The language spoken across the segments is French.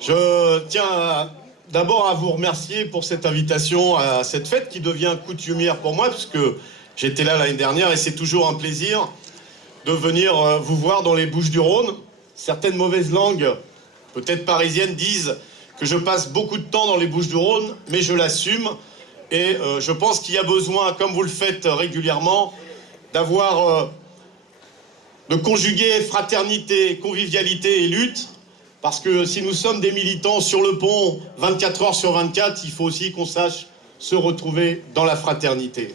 Je tiens d'abord à vous remercier pour cette invitation à cette fête qui devient coutumière pour moi, puisque j'étais là l'année dernière et c'est toujours un plaisir de venir vous voir dans les Bouches-du-Rhône. Certaines mauvaises langues, peut-être parisiennes, disent que je passe beaucoup de temps dans les Bouches-du-Rhône, mais je l'assume et je pense qu'il y a besoin, comme vous le faites régulièrement, de conjuguer fraternité, convivialité et lutte. Parce que si nous sommes des militants sur le pont 24 heures sur 24, il faut aussi qu'on sache se retrouver dans la fraternité.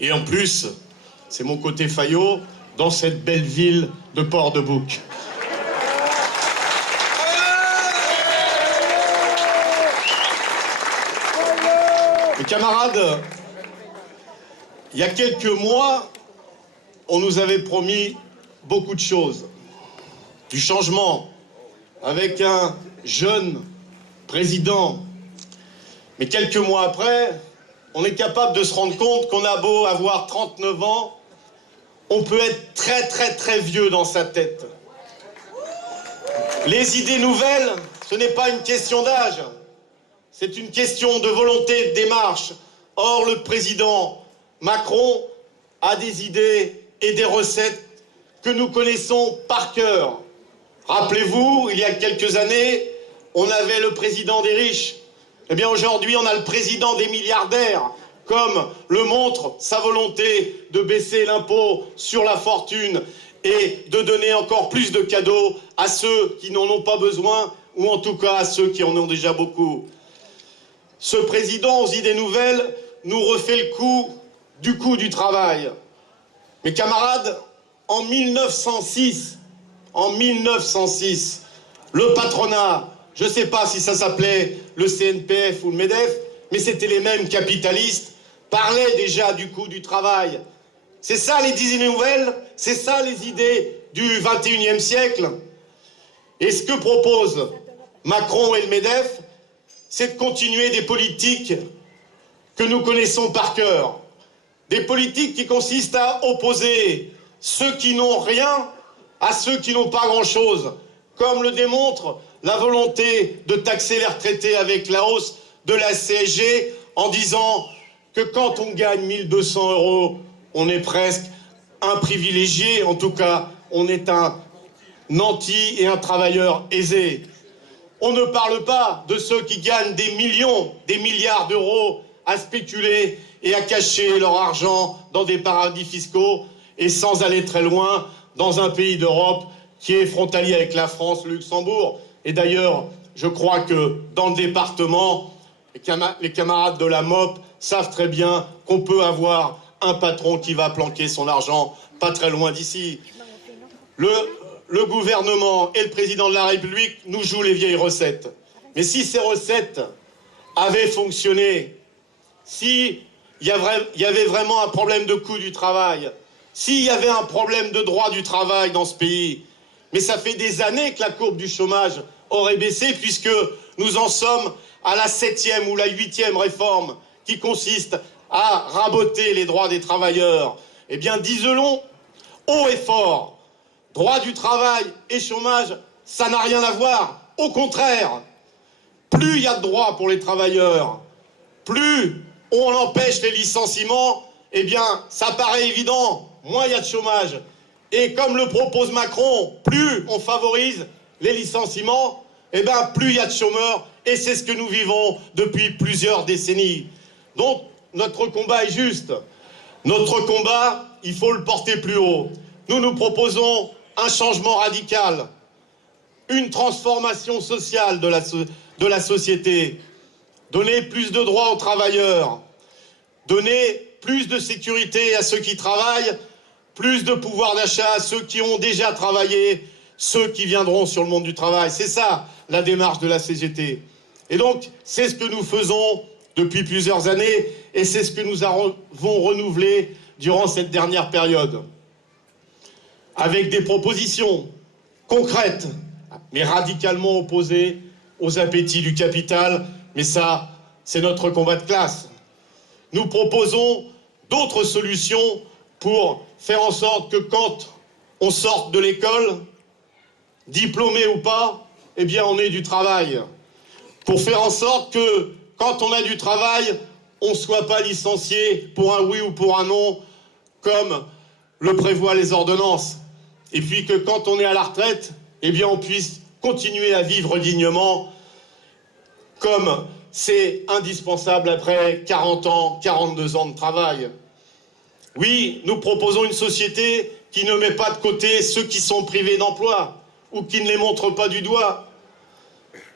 Et en plus, c'est mon côté Fayot, dans cette belle ville de Port-de-Bouc. Mes camarades, il y a quelques mois, on nous avait promis beaucoup de choses. Du changement, avec un jeune président. Mais quelques mois après, on est capable de se rendre compte qu'on a beau avoir 39 ans, on peut être très très très vieux dans sa tête. Les idées nouvelles, ce n'est pas une question d'âge, c'est une question de volonté de démarche. Or, le président Macron a des idées et des recettes que nous connaissons par cœur. Rappelez-vous, il y a quelques années, on avait le président des riches. Eh bien, aujourd'hui, on a le président des milliardaires, comme le montre sa volonté de baisser l'impôt sur la fortune et de donner encore plus de cadeaux à ceux qui n'en ont pas besoin, ou en tout cas à ceux qui en ont déjà beaucoup. Ce président aux idées nouvelles nous refait le coup du travail. Mes camarades, en 1906, le patronat, je ne sais pas si ça s'appelait le CNPF ou le MEDEF, mais c'était les mêmes capitalistes, parlaient déjà du coût du travail. C'est ça les idées nouvelles, c'est ça les idées du 21e siècle. Et ce que proposent Macron et le MEDEF, c'est de continuer des politiques que nous connaissons par cœur. Des politiques qui consistent à opposer ceux qui n'ont rien à ceux qui n'ont pas grand-chose, comme le démontre la volonté de taxer les retraités avec la hausse de la CSG en disant que quand on gagne 1 200 €, on est presque un privilégié, en tout cas, on est un nanti et un travailleur aisé. On ne parle pas de ceux qui gagnent des millions, des milliards d'euros à spéculer et à cacher leur argent dans des paradis fiscaux et sans aller très loin, dans un pays d'Europe qui est frontalier avec la France, le Luxembourg. Et d'ailleurs, je crois que dans le département, les camarades de la MOP savent très bien qu'on peut avoir un patron qui va planquer son argent pas très loin d'ici. Le gouvernement et le président de la République nous jouent les vieilles recettes. Mais si ces recettes avaient fonctionné, s'il y avait vraiment un problème de coût du travail, s'il y avait un problème de droit du travail dans ce pays, mais ça fait des années que la courbe du chômage aurait baissé puisque nous en sommes à la 7e ou la 8e réforme qui consiste à raboter les droits des travailleurs. Eh bien, disons-le haut et fort, droit du travail et chômage, ça n'a rien à voir. Au contraire, plus il y a de droits pour les travailleurs, plus on empêche les licenciements, eh bien, ça paraît évident. Moins il y a de chômage. Et comme le propose Macron, plus on favorise les licenciements, eh bien, plus il y a de chômeurs. Et c'est ce que nous vivons depuis plusieurs décennies. Donc, notre combat est juste. Notre combat, il faut le porter plus haut. Nous proposons un changement radical, une transformation sociale de la société, donner plus de droits aux travailleurs, donner plus de sécurité à ceux qui travaillent, plus de pouvoir d'achat à ceux qui ont déjà travaillé, ceux qui viendront sur le monde du travail. C'est ça, la démarche de la CGT. Et donc, c'est ce que nous faisons depuis plusieurs années et c'est ce que nous avons renouvelé durant cette dernière période. Avec des propositions concrètes, mais radicalement opposées aux appétits du capital. Mais ça, c'est notre combat de classe. Nous proposons d'autres solutions pour faire en sorte que quand on sorte de l'école, diplômé ou pas, eh bien on ait du travail. Pour faire en sorte que, quand on a du travail, on ne soit pas licencié pour un oui ou pour un non, comme le prévoient les ordonnances. Et puis que quand on est à la retraite, eh bien on puisse continuer à vivre dignement, comme c'est indispensable après 40 ans, 42 ans de travail. Oui, nous proposons une société qui ne met pas de côté ceux qui sont privés d'emploi ou qui ne les montre pas du doigt.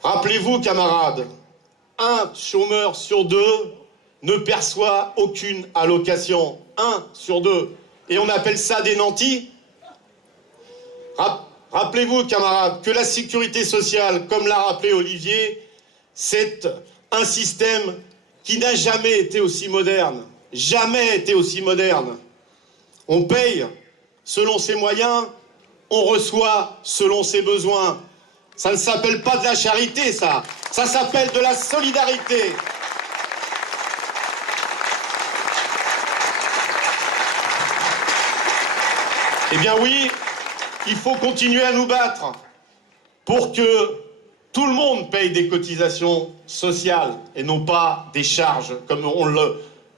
Rappelez-vous, camarades, un chômeur sur deux ne perçoit aucune allocation. 1 sur 2. Et on appelle ça des nantis. Rappelez-vous, camarades, que la sécurité sociale, comme l'a rappelé Olivier, c'est un système qui n'a jamais été aussi moderne. Jamais été aussi moderne. On paye selon ses moyens, on reçoit selon ses besoins. Ça ne s'appelle pas de la charité, ça. Ça s'appelle de la solidarité. Eh bien oui, il faut continuer à nous battre pour que tout le monde paye des cotisations sociales et non pas des charges, comme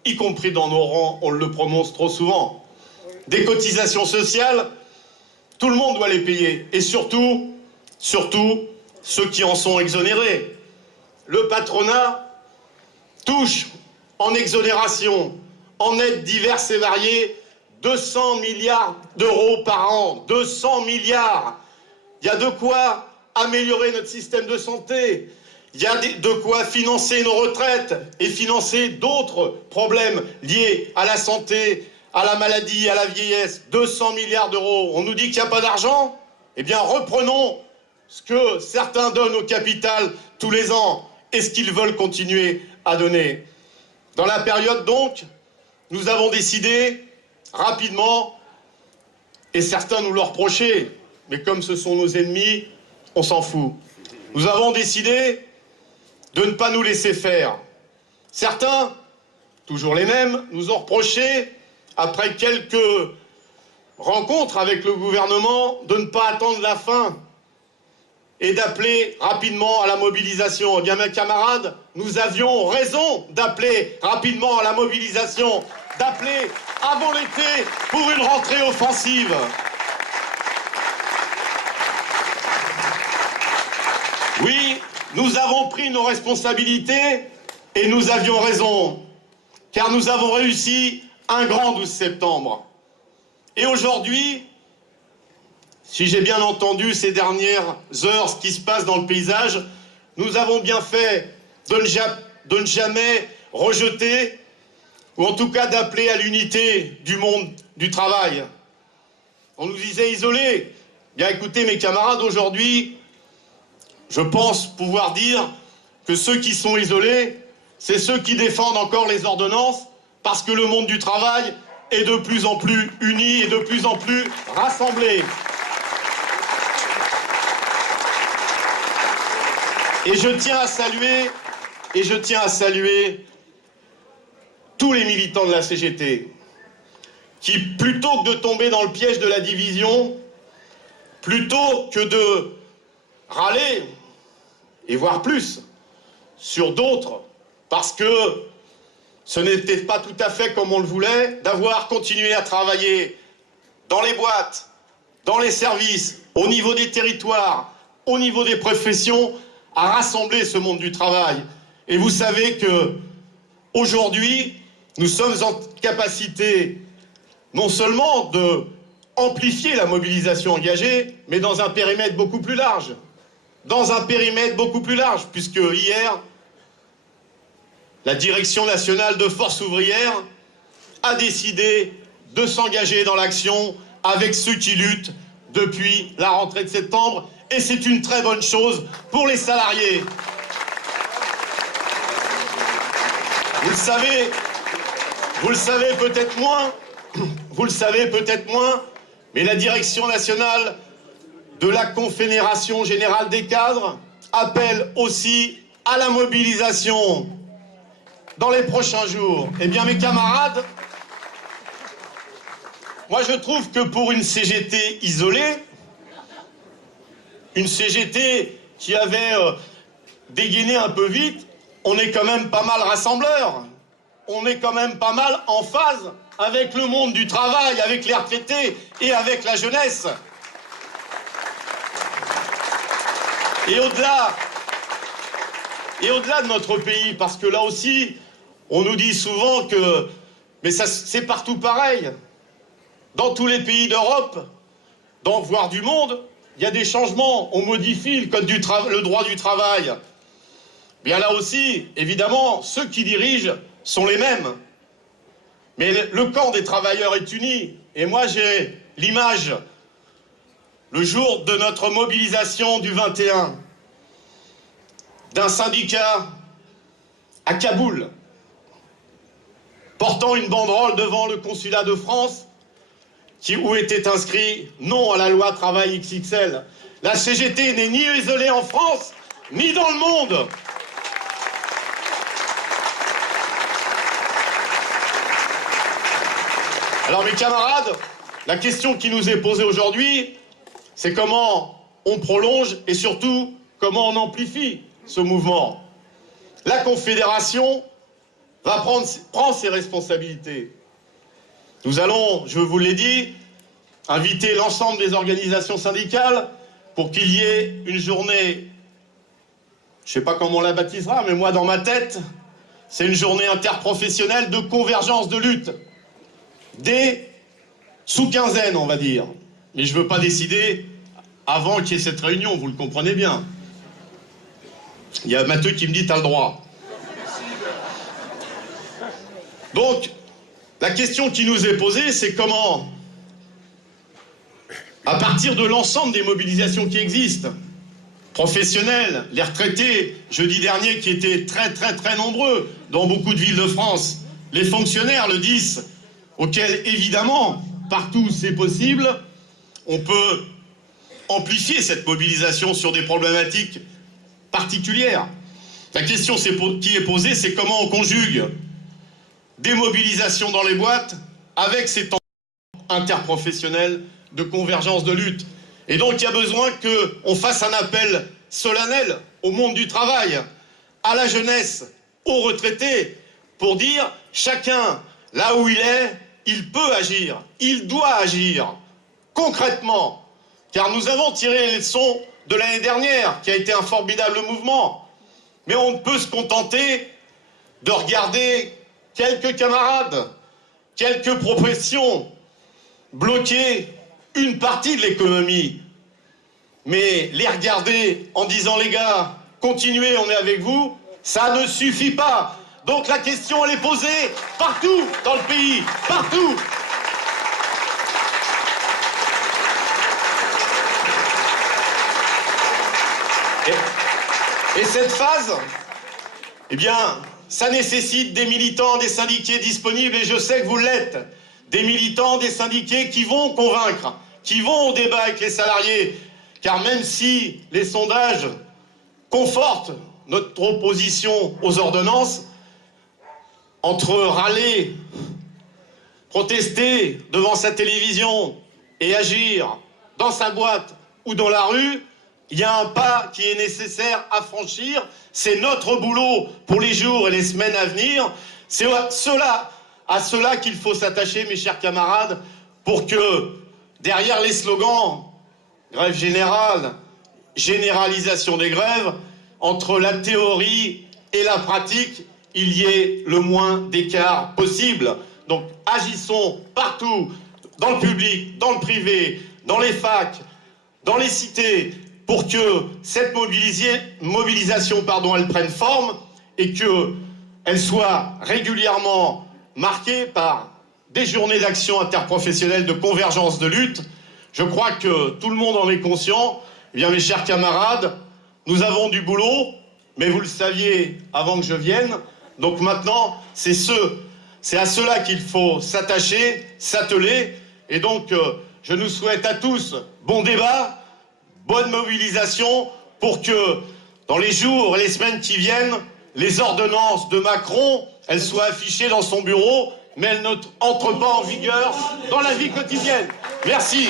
y compris dans nos rangs, on le prononce trop souvent. Des cotisations sociales, tout le monde doit les payer. Et surtout, ceux qui en sont exonérés. Le patronat touche en exonération, en aides diverses et variées, 200 milliards d'euros par an. 200 milliards. Il y a de quoi améliorer notre système de santé. Il y a de quoi financer nos retraites et financer d'autres problèmes liés à la santé, à la maladie, à la vieillesse. 200 milliards d'euros. On nous dit qu'il n'y a pas d'argent? Eh bien, reprenons ce que certains donnent au capital tous les ans et ce qu'ils veulent continuer à donner. Dans la période, donc, nous avons décidé rapidement, et certains nous le reprochaient, mais comme ce sont nos ennemis, on s'en fout. Nous avons décidé de ne pas nous laisser faire. Certains, toujours les mêmes, nous ont reproché, après quelques rencontres avec le gouvernement, de ne pas attendre la fin et d'appeler rapidement à la mobilisation. Eh bien, mes camarades, nous avions raison d'appeler rapidement à la mobilisation, d'appeler avant l'été pour une rentrée offensive. Oui, nous avons pris nos responsabilités et nous avions raison, car nous avons réussi un grand 12 septembre. Et aujourd'hui, si j'ai bien entendu ces dernières heures ce qui se passe dans le paysage, nous avons bien fait de ne jamais rejeter, ou en tout cas d'appeler à l'unité du monde du travail. On nous disait isolés. Bien écoutez mes camarades, aujourd'hui, je pense pouvoir dire que ceux qui sont isolés, c'est ceux qui défendent encore les ordonnances, parce que le monde du travail est de plus en plus uni et de plus en plus rassemblé. Et je tiens à saluer tous les militants de la CGT qui, plutôt que de tomber dans le piège de la division, plutôt que de râler, et voire plus, sur d'autres, parce que ce n'était pas tout à fait comme on le voulait, d'avoir continué à travailler dans les boîtes, dans les services, au niveau des territoires, au niveau des professions, à rassembler ce monde du travail. Et vous savez que aujourd'hui, nous sommes en capacité non seulement de amplifier la mobilisation engagée, mais dans un périmètre beaucoup plus large. Dans un périmètre beaucoup plus large, puisque hier, la Direction nationale de force ouvrière a décidé de s'engager dans l'action avec ceux qui luttent depuis la rentrée de septembre. Et c'est une très bonne chose pour les salariés. Vous le savez peut-être moins, mais la Direction nationale de la Confédération générale des cadres appelle aussi à la mobilisation dans les prochains jours. Eh bien, mes camarades, moi je trouve que pour une CGT isolée, une CGT qui avait dégainé un peu vite, on est quand même pas mal rassembleurs. On est quand même pas mal en phase avec le monde du travail, avec les retraités et avec la jeunesse. Et au-delà de notre pays, parce que là aussi, on nous dit souvent que, mais ça, c'est partout pareil. Dans tous les pays d'Europe, voire du monde, il y a des changements. On modifie le code le droit du travail. Bien là aussi, évidemment, ceux qui dirigent sont les mêmes. Mais le camp des travailleurs est uni. Et moi, j'ai l'image, le jour de notre mobilisation du 21, d'un syndicat à Kaboul, portant une banderole devant le consulat de France, où était inscrit « Non à la loi travail XXL ». La CGT n'est ni isolée en France, ni dans le monde. Alors mes camarades, la question qui nous est posée aujourd'hui, c'est comment on prolonge et surtout comment on amplifie ce mouvement. La Confédération va prendre ses responsabilités. Nous allons, je vous l'ai dit, inviter l'ensemble des organisations syndicales pour qu'il y ait une journée, je ne sais pas comment on la baptisera, mais moi dans ma tête, c'est une journée interprofessionnelle de convergence de lutte. Des sous-quinzaines, on va dire. Mais je ne veux pas décider avant qu'il y ait cette réunion, vous le comprenez bien. Il y a Matteux qui me dit « t'as le droit ». Donc, la question qui nous est posée, c'est comment, à partir de l'ensemble des mobilisations qui existent, professionnels, les retraités, jeudi dernier, qui étaient très nombreux dans beaucoup de villes de France, les fonctionnaires, le 10, auxquels, évidemment, partout où c'est possible, on peut amplifier cette mobilisation sur des problématiques particulières. La question qui est posée, c'est comment on conjugue des mobilisations dans les boîtes avec ces temps interprofessionnels de convergence de lutte. Et donc il y a besoin qu'on fasse un appel solennel au monde du travail, à la jeunesse, aux retraités, pour dire chacun, là où il est, il peut agir, il doit agir, concrètement. Car nous avons tiré les leçons de l'année dernière, qui a été un formidable mouvement. Mais on ne peut se contenter de regarder quelques camarades, quelques professions bloquer une partie de l'économie. Mais les regarder en disant, les gars, continuez, on est avec vous, ça ne suffit pas. Donc la question, elle est posée partout dans le pays, partout. Et cette phase, eh bien, ça nécessite des militants, des syndiqués disponibles, et je sais que vous l'êtes. Des militants, des syndiqués qui vont convaincre, qui vont au débat avec les salariés. Car même si les sondages confortent notre opposition aux ordonnances, entre râler, protester devant sa télévision et agir dans sa boîte ou dans la rue, il y a un pas qui est nécessaire à franchir. C'est notre boulot pour les jours et les semaines à venir. C'est à cela qu'il faut s'attacher, mes chers camarades, pour que derrière les slogans grève générale, généralisation des grèves, entre la théorie et la pratique, il y ait le moins d'écart possible. Donc agissons partout, dans le public, dans le privé, dans les facs, dans les cités, pour que cette mobilisation, elle prenne forme et qu'elle soit régulièrement marquée par des journées d'action interprofessionnelle de convergence de lutte. Je crois que tout le monde en est conscient. Eh bien, mes chers camarades, nous avons du boulot, mais vous le saviez avant que je vienne. Donc maintenant, c'est à cela qu'il faut s'attacher, s'atteler. Et donc, je nous souhaite à tous bon débat, bonne mobilisation, pour que dans les jours et les semaines qui viennent, les ordonnances de Macron, elles soient affichées dans son bureau, mais elles n'entrent pas en vigueur dans la vie quotidienne. Merci.